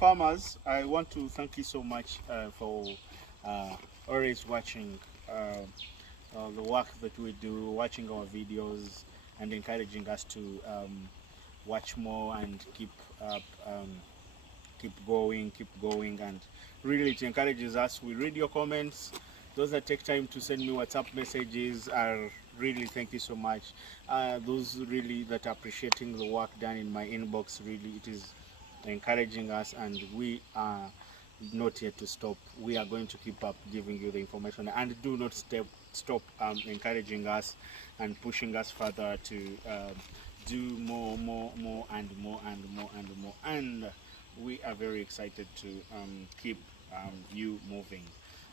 farmers, I want to thank you so much for always watching the work that we do, watching our videos, and encouraging us to watch more and keep going, and really it encourages us. We read your comments. Those that take time to send me WhatsApp messages are really, thank you so much. Those really that are appreciating the work done in my inbox, really it is encouraging us, and we are not yet to stop. We are going to keep up giving you the information, and do not stop encouraging us and pushing us further to do more and more and more, and we are very excited to keep you moving.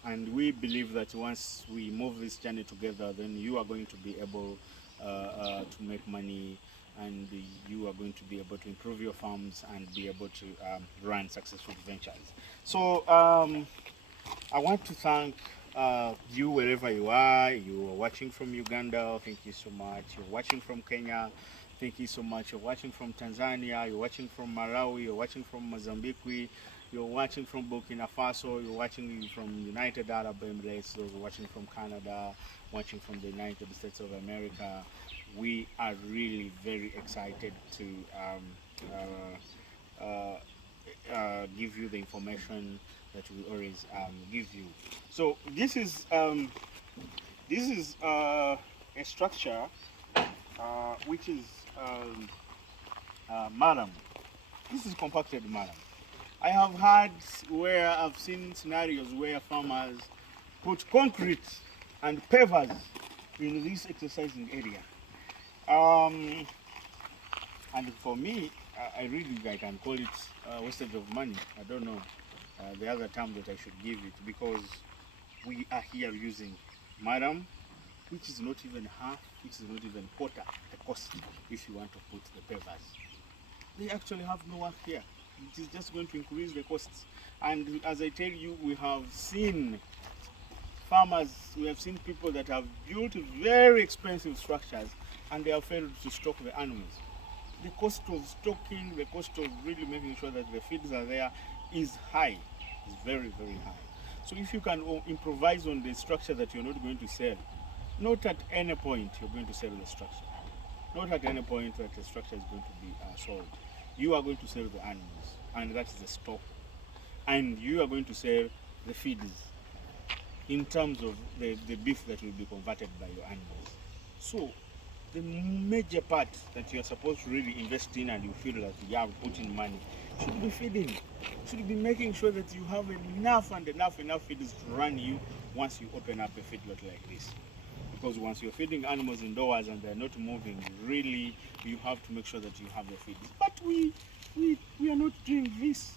And we believe that once we move this journey together, then you are going to be able to make money, and you are going to be able to improve your farms and be able to run successful ventures. So I want to thank you wherever you are. You are watching from Uganda, thank you so much. You're watching from Kenya, thank you so much. You're watching from Tanzania, you're watching from Malawi, you're watching from Mozambique, you're watching from Burkina Faso, you're watching from United Arab Emirates, those watching from Canada, watching from the United States of America. We are really very excited to give you the information that we always give you. So this is a structure which is madam. This is compacted madam. I have had where I've seen scenarios where farmers put concrete and pavers in this exercising area. And for me, I can call it wastage of money. I don't know the other term that I should give it, because we are here using madam, which is not even half, which is not even quarter the cost if you want to put the pavers. They actually have no work here. It is just going to increase the costs. And as I tell you, we have seen farmers, we have seen people that have built very expensive structures and they have failed to stock the animals. The cost of stocking, the cost of really making sure that the feeds are there is high, is very, very high. So if you can improvise on the structure that you're not going to sell, not at any point you're going to sell the structure. Not at any point that the structure is going to be sold. You are going to sell the animals, and that is the stock. And you are going to sell the feeds in terms of the beef that will be converted by your animals. So the major part that you are supposed to really invest in, and you feel that you are putting money, should be feeding. Should be making sure that you have enough feeds to run you once you open up a feedlot like this. Because once you're feeding animals indoors and they're not moving, really you have to make sure that you have the feeds. But we are not doing this.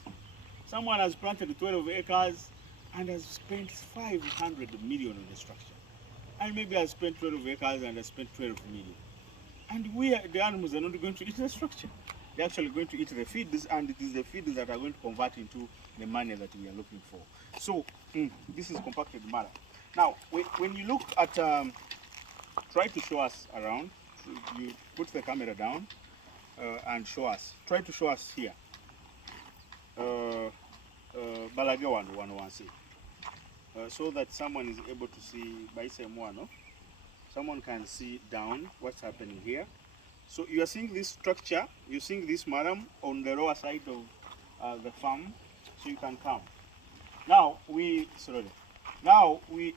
Someone has planted 12 acres and has spent 500 million on the structure. And maybe has spent 12 acres and has spent 12 million. And the animals are not going to eat the structure. They're actually going to eat the feeds, and it is the feeds that are going to convert into the money that we are looking for. So this is compacted matter. Now, when you look at, try to show us around. You put the camera down and show us. Try to show us here. Balage one say. So that someone is able to see by no? Someone can see down what's happening here. So you are seeing this structure, you're seeing this madam on the lower side of the farm, so you can come. Now we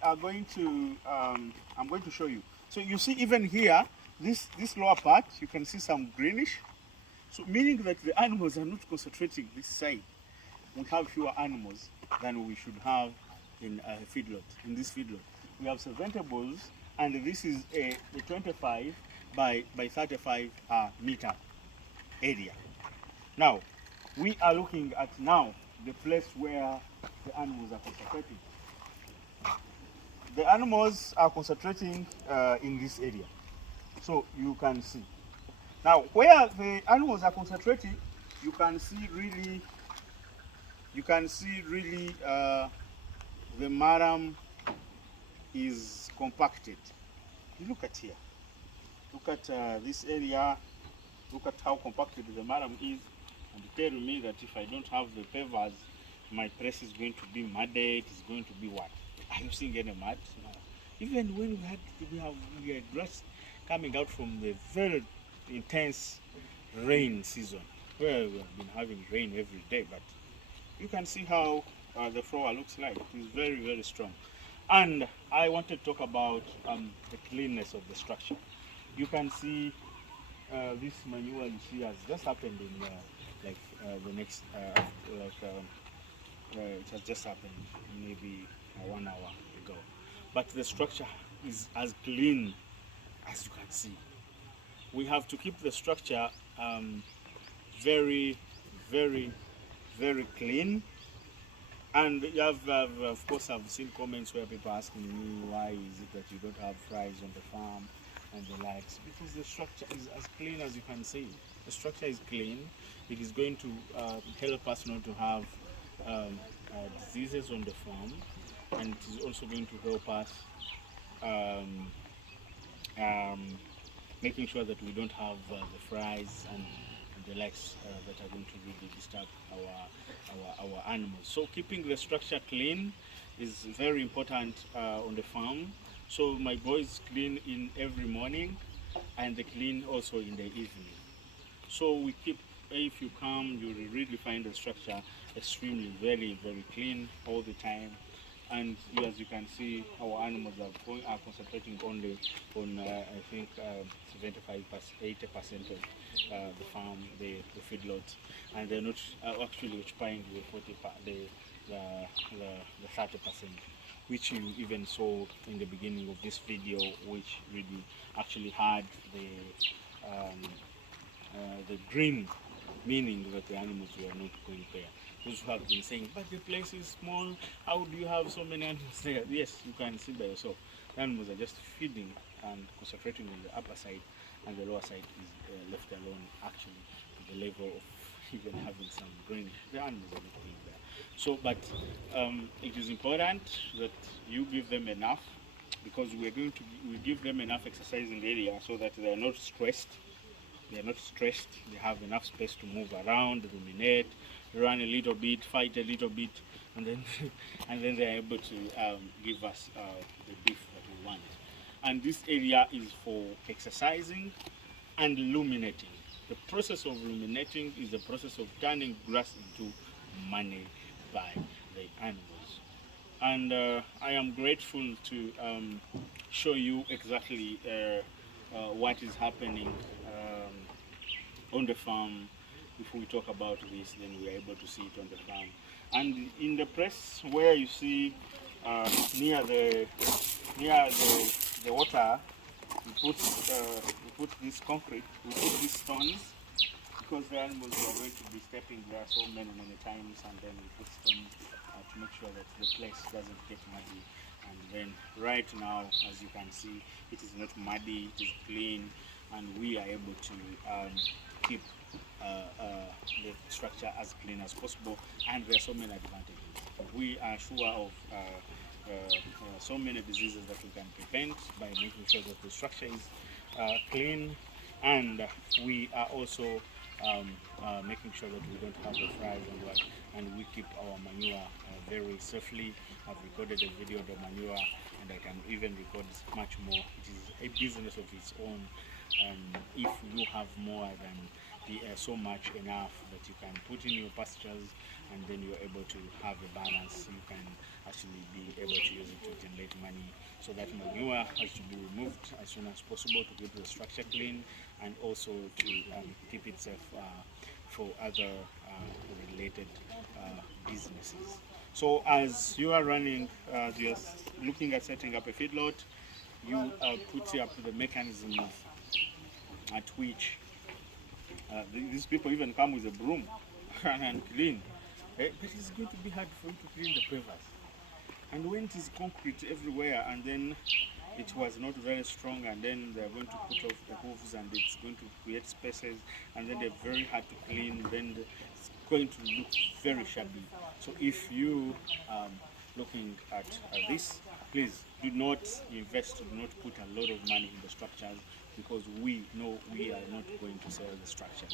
are going to, I'm going to show you. So you see even here, this lower part, you can see some greenish. So meaning that the animals are not concentrating this side. We have fewer animals than we should have in a feedlot, in this feedlot. We have 70 bulls, and this is a 25 by 35 meter area. Now, we are looking at now the place where the animals are concentrating. The animals are concentrating in this area. So you can see. Now, where the animals are concentrating, you can see really the madam is compacted. You look at here. Look at this area. Look at how compacted the madam is. and tell me that if I don't have the pavers, my press is going to be muddy, it's going to be what? Are you seeing any mud? No. Even when we had just coming out from the very intense rain season, where we have been having rain every day, but you can see how the floor looks like. It is very, very strong. And I wanted to talk about the cleanness of the structure. You can see this manure you see has just happened in the next it has just happened maybe 1 hour ago, but the structure is as clean as you can see. We have to keep the structure very, very, very clean. And you have, of course, I've seen comments where people asking me why is it that you don't have fries on the farm and the likes, because the structure is as clean as you can see. The structure is clean. It is going to help us not to have diseases on the farm, and it is also going to help us making sure that we don't have the flies and the likes that are going to really disturb our animals. So keeping the structure clean is very important on the farm. So my boys clean in every morning, and they clean also in the evening. So we keep, if you come, you will really find the structure extremely very, very clean all the time. And as you can see, our animals are concentrating only on I think 75%, 80% of the farm, the feedlot, and they're not actually occupying the 30%, which you even saw in the beginning of this video, which really actually had the green, meaning that the animals were not going there. Those who have been saying, but the place is small, how do you have so many animals there? Yes, you can see by yourself. The animals are just feeding and concentrating on the upper side, and the lower side is left alone, actually, to the level of even having some green. The animals are not going there. So, but it is important that you give them enough, because we give them enough exercise in the area so that they are not stressed. They are not stressed. They have enough space to move around, ruminate, run a little bit, fight a little bit, and then and then they are able to give us the beef that we want. And this area is for exercising and ruminating. The process of ruminating is the process of turning grass into money by the animals. And I am grateful to show you exactly what is happening on the farm. If we talk about this, then we are able to see it on the farm. And in the press where you see near the water, we put this concrete, we put these stones, because the animals are going to be stepping there so many times, and then we put stones to make sure that the place doesn't get muddy. And then right now, as you can see, it is not muddy, it is clean, and we are able to keep the structure as clean as possible. And there are so many advantages. We are sure of so many diseases that we can prevent by making sure that the structure is clean, and we are also making sure that we don't have the flies and we keep our manure very safely. I've recorded a video of the manure, and I can even record much more. It is a business of its own. If you have more than so much enough that you can put in your pastures, and then you're able to have a balance, you can actually be able to use it to generate money. So that manure has to be removed as soon as possible to keep the structure clean, and also to keep it safe for other related businesses. So as you are running, as you're looking at setting up a feedlot, you put up the mechanisms at which these people even come with a broom and clean. But it's going to be hard for you to clean the pavers. And when it is concrete everywhere, and then it was not very strong, and then they're going to put off the hooves, and it's going to create spaces, and then they're very hard to clean, then it's going to look very shabby. So if you looking at this, please do not invest, do not put a lot of money in the structures because we know we are not going to sell the structure.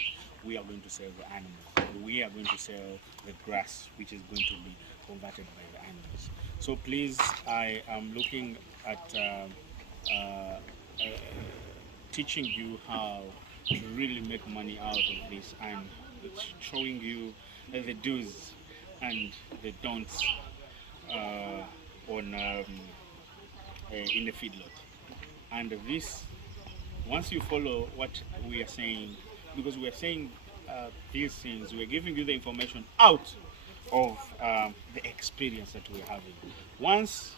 We are going to sell the animals. We are going to sell the grass, which is going to be converted by the animals. So please, I am looking at teaching you how to really make money out of this, and it's showing you the do's and the don'ts on in the feedlot. And this, once you follow what we are saying, because we are saying these things, we are giving you the information out of the experience that we're having. Once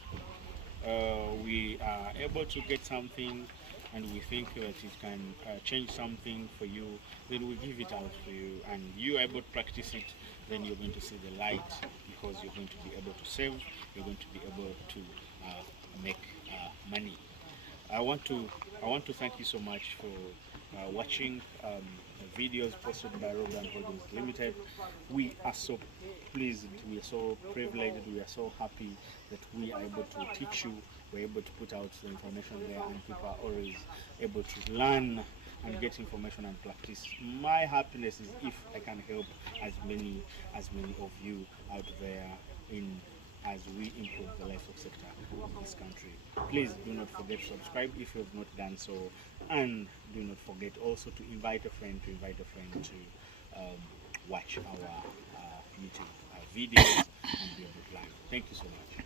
we are able to get something and we think that it can change something for you, then we give it out for you, and you are able to practice it, then you're going to see the light, because you're going to be able to save, you're going to be able to make money. I want to thank you so much for watching the videos posted by Robran Holdings Limited. We are so pleased, we are so privileged, we are so happy that we are able to teach you, we're able to put out the information there, and people are always able to learn and get information and practice. My happiness is if I can help as many of you out there in as we improve the livestock sector of this country. Please do not forget to subscribe if you have not done so, and do not forget also to invite a friend to watch our YouTube videos and be able to learn. Thank you so much.